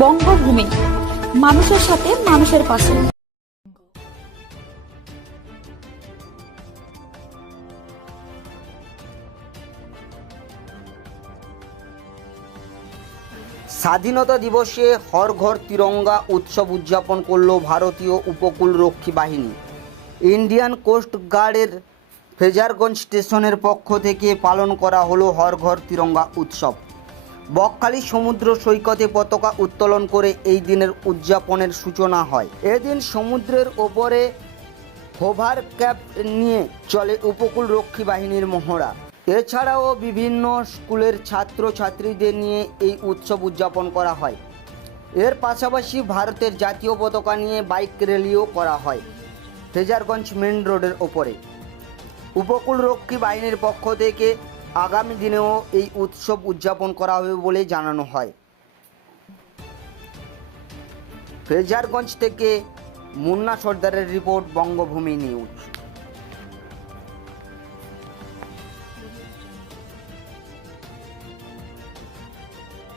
বঙ্গভূমি। মানুষের সাথে মানুষের পাশে। স্বাধীনতা দিবসে হর ঘর তিরঙ্গা উৎসব উদযাপন করল ভারতীয় উপকূল রক্ষী বাহিনী। ইন্ডিয়ান কোস্ট গার্ডের ফেজারগঞ্জ স্টেশনের পক্ষ থেকে পালন করা হলো হর ঘর তিরঙ্গা উৎসব। বকখালি সমুদ্র সৈকতে পতাকা উত্তোলন করে এই দিনের উদযাপনের সূচনা হয়। এদিন সমুদ্রের ওপরে হোভার ক্যাপ নিয়ে চলে উপকূল রক্ষী বাহিনীর মহড়া। এছাড়াও বিভিন্ন স্কুলের ছাত্র ছাত্রীদের নিয়ে এই উৎসব উদযাপন করা হয়। এর পাশাপাশি ভারতের জাতীয় পতাকা নিয়ে বাইক র্যালিও করা হয় ফ্রেজারগঞ্জ মেন রোডের ওপরে। উপকূল রক্ষী বাহিনীর পক্ষ থেকে আগামী দিনেও এই উৎসব উদযাপন করা হবে বলে জানানো হয়। ফেজারগঞ্জ থেকে মুন্না সর্দারের রিপোর্ট, বঙ্গভূমি নিউজ।